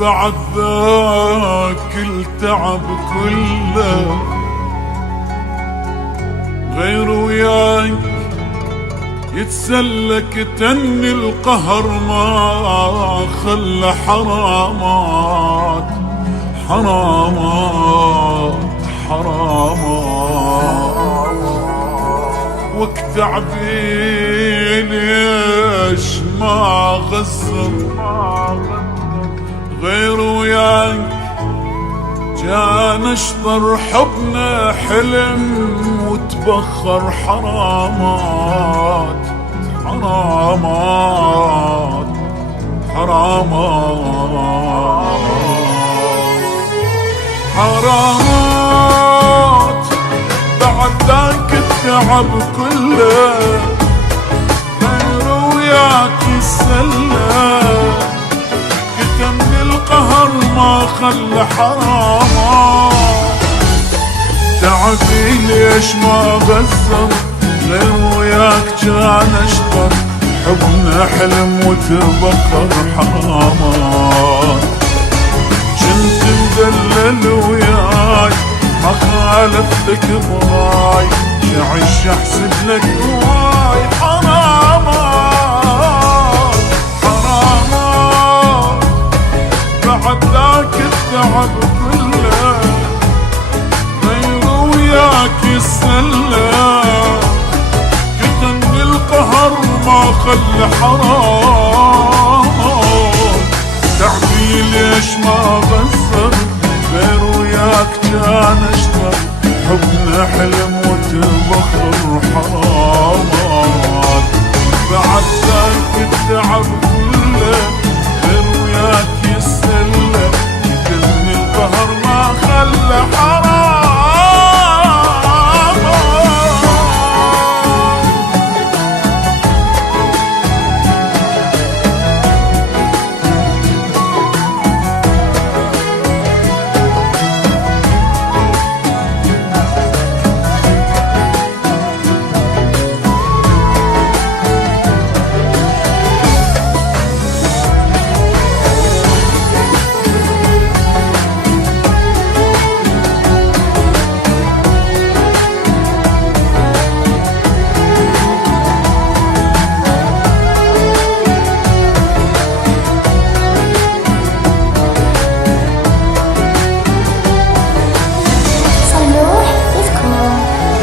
بعد ذاك التعب كله غير وياك يتسلك تني القهر ما خلى حرامات حرامات حرامات وقت عبي ليش ما غزر غير وياك جان اشطر حبنا حلم وتبخر حرامات حرامات حرامات حرامات بعد ذاك التعب كله غير وياك يسلى كتمني القهر ما خلى حرامات تعبي ليش ما غزر غير وياك كان اشطر حبنا حلم وتبخر حرامات كنت مدلل وياي ما خالفتك براي شعش احسب لك هواي حرامات حرامات بعد ذاك التعب كله غير وياك يسلى كتني القهر ما خلى حرام تعبي ليش ما غزر غير وياك كان اشطر حبنا حلم وتبخر حرامات بعد ذاك التعب كله غير وياك يسلى كتني القهر ما خلى حرام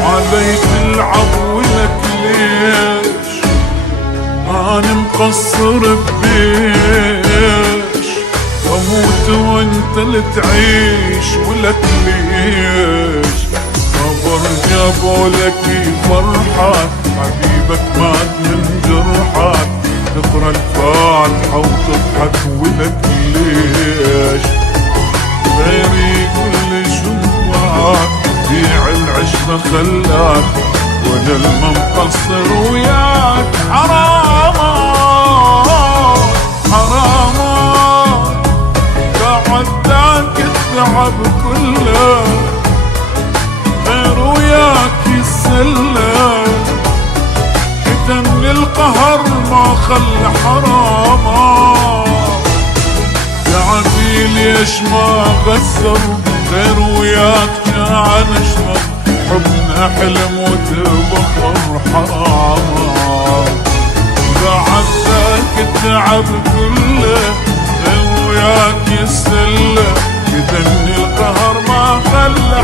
علي تلعب ولك ليش أنا مقصر ببيش واموت وانت اللي تعيش ولك ليش صبر جابولك فرحة حبيبك مات من جرحك تقرا الفاتحة وتضحك ولك ليش غيري كل شمعك بيع العشرة خلاك وانا المقصر وياك حرامات حرامات بعد ذاك التعب كله غير وياك يسلى كتمني القهر ما خلى حرامات تعبي ليش ما غسر غير وياك كان اشطر حبنا حلم وتبخر حرامات بعد ذاك التعب كله غير وياك يسلى كتمني القهر ما خلى